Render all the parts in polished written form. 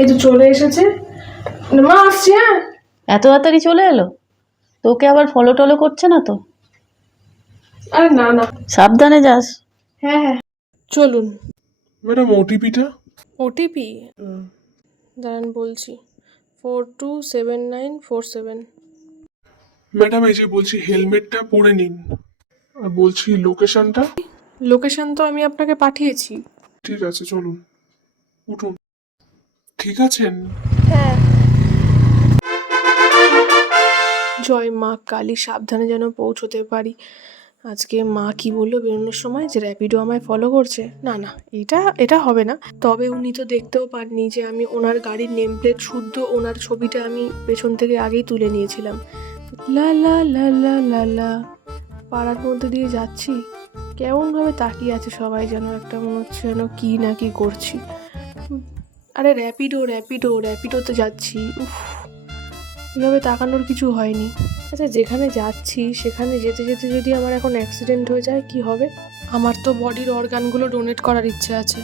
এই তো চলে এসেছে। মা আসছি। হ্যাঁ, এত তাড়াতাড়ি চলে এলো? তোকে আবার ফলো টলো করছে না তো? আরে না না। সাবধানে যাস। হ্যাঁ হ্যাঁ, চলুন। ম্যাডাম ওটিপিটা? ওটিপি দাঁড়ান বলছি, 427947। ম্যাডাম এই যে বলছি হেলমেটটা পরে নিন, আর বলছি লোকেশনটা। লোকেশন তো আমি আপনাকে পাঠিয়েছি। ঠিক আছে চলুন, উঠুন। ঠিক আছেন? হ্যাঁ। জয় মা কালী, সাবধানে যেন পৌঁছতে পারি। আজকে মা কি বললো বেরোনোর সময়, যে র্যাপিডো আমায় ফলো করছে? না না, এটা হবে না। তবে উনি তো দেখতেও পাননি যে আমি ওনার গাড়ির নেম প্লেট শুদ্ধ ওনার ছবিটা আমি পেছন থেকে আগেই তুলে নিয়েছিলাম। লা লা লা লা লা লা, পাড়ার মধ্যে দিয়ে যাচ্ছি, কেমনভাবে তাকিয়ে আছে সবাই, যেন একটা মনে হচ্ছে যেন কি না কি করছি। আরে র্যাপিডো র্যাপিডো র্যাপিডোতে যাচ্ছি, উফ, এভাবে তাকানোর কিছু হয়নি। আচ্ছা, যেখানে যাচ্ছি সেখানে যেতে যেতে যদি আমার এখন অ্যাক্সিডেন্ট হয়ে যায় কি হবে? আমার তো বডির অর্গানগুলো ডোনেট করার ইচ্ছে আছে।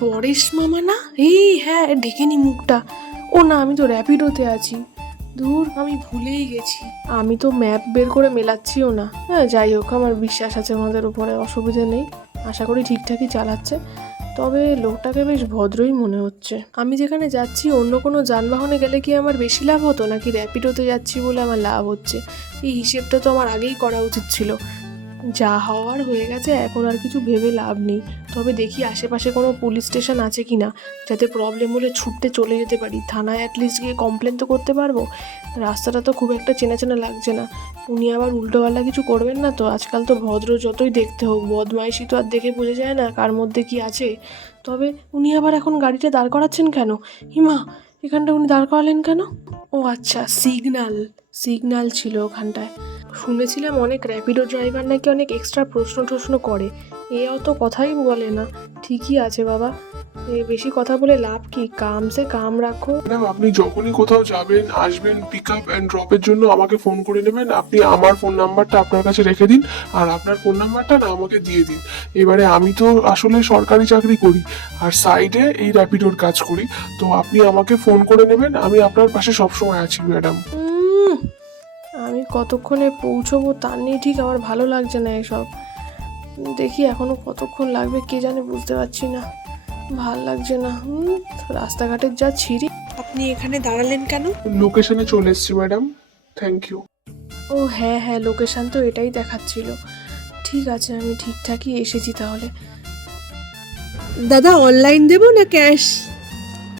পরেশ মামা না? এই হ্যাঁ, ডেকে নি মুখটা। ও না, আমি তো র্যাপিডোতে আছি। দূর, আমি ভুলেই গেছি। আমি তো ম্যাপ বের করে মেলাচ্ছিও না। হ্যাঁ, যাই হোক, আমার বিশ্বাস আছে ওনাদের উপরে, অসুবিধে নেই। আশা করি ঠিকঠাকই চালাচ্ছে। তবে লোকটাকে বেশ ভদ্রই মনে হচ্ছে। আমি যেখানে যাচ্ছি অন্য কোনো যানবাহনে গেলে কি আমার বেশি লাভ হতো, নাকি র্যাপিডোতে যাচ্ছি বলে আমার লাভ হচ্ছে? এই হিসেবটা তো আমার আগেই করা উচিত ছিল। যা হওয়ার হয়ে গেছে, এখন আর কিছু ভেবে লাভ নেই। তবে দেখি আশেপাশে কোনো পুলিশ স্টেশন আছে কি না, যাতে প্রবলেম হলে ছুটতে চলে যেতে পারি। থানায় অ্যাটলিস্ট গিয়ে কমপ্লেন তো করতে পারবো। রাস্তাটা তো খুব একটা চেনা চেনা লাগছে না। উনি আবার উল্টোপাল্টা কিছু করবেন না তো? আজকাল তো ভদ্র যতই দেখতে হোক, বদমাইশি তো আর দেখে বোঝা যায় না কার মধ্যে কি আছে। তবে উনি আবার এখন গাড়িটা দাঁড় করাচ্ছেন কেন? হিমা, এখানটা উনি দাঁড় করালেন কেন? ও আচ্ছা, সিগন্যাল ছিল ওখানটায়। শুনেছিলাম অনেক র্যাপিডো ড্রাইভার নাকি অনেক এক্সট্রা প্রশ্ন করে। এ অত কথাই বলে না। ঠিকই আছে বাবা, বেশি কথা বলে লাভ কি? কাম সে কাম রাখো। ম্যাডাম আপনি যখনই কোথাও যাবেন আসবেন, পিক আপ অ্যান্ড ড্রপের জন্য আমাকে ফোন করে নেবেন। আপনি আমার ফোন নাম্বারটা আপনার কাছে রেখে দিন, আর আপনার ফোন নাম্বারটা না আমাকে দিয়ে দিন। এবারে আমি তো আসলে সরকারি চাকরি করি, আর সাইডে এই র্যাপিডোর কাজ করি। তো আপনি আমাকে ফোন করে নেবেন, আমি আপনার পাশে সবসময় আছি ম্যাডাম। আমি কতক্ষণে পৌঁছবো তার নিয়ে ঠিক আমার ভালো লাগছে না এসব। দেখি এখনো কতক্ষণ লাগবে কে জানে, বুঝতে পারছি না, ভাল লাগছে না। রাস্তাঘাটের যা ছিঁড়ি। আপনি এখানে দাঁড়ালেন কেন? লোকেশনে চলে এসেছি ম্যাডাম, থ্যাংক ইউ। ও হ্যাঁ হ্যাঁ, লোকেশন তো এটাই দেখাচ্ছিল। ঠিক আছে, আমি ঠিকঠাকই এসেছি তাহলে। দাদা, অনলাইন দেবো না ক্যাশ?